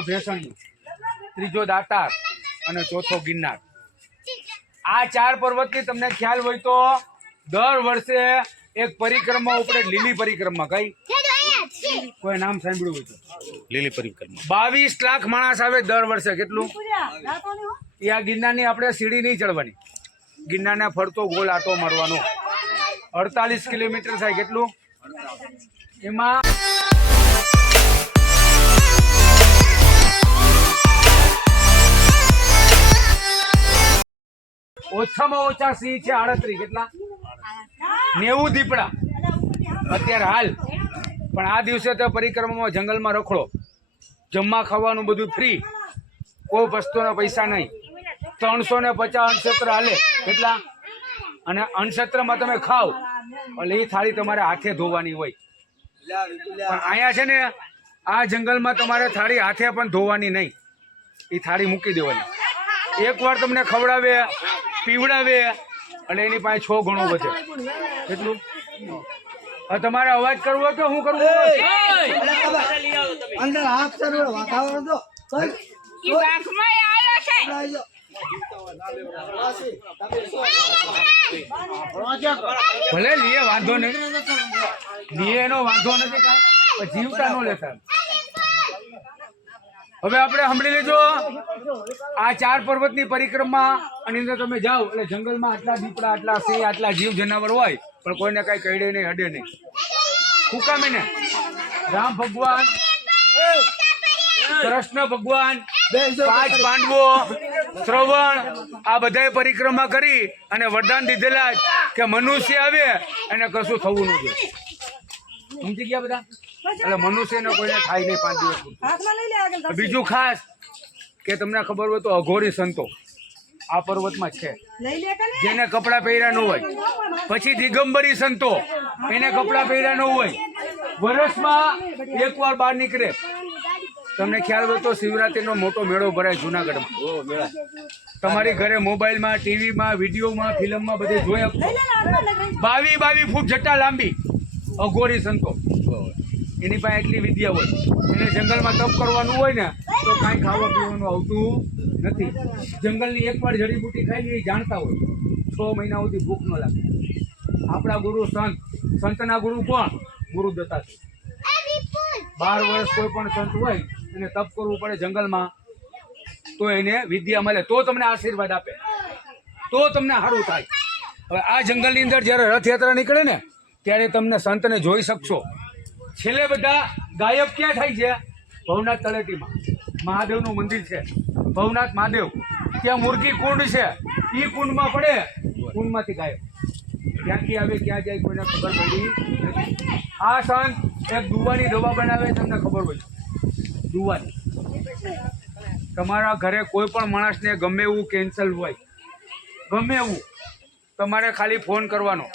બીજો ભેસણિયું ત્રીજો દાતાર અને ચોથો ગિરનાર. આ ચાર પર્વતની તમને ખ્યાલ હોય તો દર વર્ષે એક પરિક્રમા ઉપડે લીલી પરિક્રમા કઈ? કોઈ નામ સાંભળ્યું હોય તો? લીલી પરિક્રમા. બાવીસ લાખ માણસ આવે દર વર્ષે કેટલું? એ આ ગિરનારની આપણે સીડી નહીં ચડવાની. ગિરનારને ફરતો ગોળ આટો મારવાનો. અડતાલીસ કિલોમીટર થાય કેટલું? એમાં ઓછામાં ઓછા સિંહ છે, આડત્રીસ, કેટલા? નેવું દીપડા. અત્યારે હાલ. પણ આ દિવસે તો પરિક્રમામાં જંગલમાં રખડો. જમવા ખાવાનું બધું ફ્રી કોઈ વસ્તુના પૈસા નહીં. ત્રણસો ને પચાસ અણક્ષેત્ર હાલે. કેટલા? અને અણસત્રમાં તમે ખાવ એટલે એ થાળી તમારે હાથે ધોવાની હોય. પણ અહીંયા છે ને, આ જંગલમાં તમારે થાળી હાથે પણ ધોવાની નહીં. એ થાળી મૂકી દેવાની. એકવાર તમને ખવડાવે પીવડાવે અને એની પાસે છ ગણો વધે. એટલું? હવે તમારે અવાજ કરવો કે હું કરવું? અંદર હાથ સર્વ વાતાવરણ તો ઈ બાથમાં આવ્યો છે. ભલે લીએ વાંધો નહીં. લીએ એનો વાંધો નથી કાંઈ જીવતા નો લેતા. હવે આપણે સાંભળી લેજો. આ ચાર પર્વતની પરિક્રમા અને અંદર તમે જાઓ, એટલે જંગલમાં આટલા દીપડા, આટલા સિંહ, આટલા જીવ, જનાવર હોય, પણ કોઈને કાંઈ કઈડે નહીં, હડે નહીં. હુકામે ને રામ ભગવાન, કૃષ્ણ ભગવાન, પાંચ પાંડવો, શ્રવણ, આ બધાએ પરિક્રમા કરી અને વરદાન દીધેલા કે મનુષ્ય આવે, એને કશું થવું ન જોઈએ. સમજી ગયા બધા? એટલે મનુષ્યને કોઈને ખાઈ નહીં પાંચ દિવસ. સુધી. હાથમાં લઈ લે આગળ બીજું ખાસ કે તમને ખબર હોય તો અઘોરી સંતો આ પર્વતમાં છે. લઈ લે કે ને જેને કપડાં પહેર્યા ન હોય. પછી દિગંબરી સંતો એને કપડાં પહેર્યા ન હોય. વર્ષમાં એકવાર બહાર નીકળે. તમને ખ્યાલ હોય તો શિવરાત્રીનો મોટો મેળો ભરાય જુનાગઢમાં. તમારી ઘરે મોબાઈલમાં ટીવીમાં વિડીયોમાં ફિલ્મમાં બધે જોઈ આપો. બાવી બાવી ફૂટ જટ્ટા લાંબી અઘોરી સંતો. એની પાસે એટલી વિદ્યા હોય. એને જંગલમાં તપ કરવાનું હોય ને, તો કાંઈ ખાવા પીવાનું આવતું નથી. જંગલની એક વાર જડીબુટી ખાઈ એ જાણતા હોય. છ મહિના સુધી ભૂખ ન લાગે. આપણા ગુરુ સંત, સંતના ગુરુ કોણ? ગુરુ દત્તા બાર વર્ષ કોઈ પણ સંત હોય, એને તપ કરવું પડે જંગલમાં, તો એને વિદ્યા મળે. તો તમને આશીર્વાદ આપે. તો તમને સારું થાય. હવે આ જંગલની અંદર જ્યારે રથયાત્રા નીકળે ને, ત્યારે તમને સંતને જોઈ શકશો. છેલ્લે બધા ગાયબ ક્યાં થાય છે? ભવનાથ તળેટીમાં. મહાદેવનું મંદિર છે. ભવનાથ મહાદેવ, ત્યાં મુરગી કુંડ છે. એ કુંડમાં પડે, કુંડમાંથી ગાયબ. ક્યાંથી આવે, ક્યાં જાય, કોઈને ખબર પડી નથી. આ સંત એક દુવાની દવા બનાવે, તમને ખબર હોય. દુવાની. તમારા ઘરે કોઈ પણ માણસને ગમે એવું કેન્સલ હોય, ગમે એવું, તમારે ખાલી ફોન કરવાનો.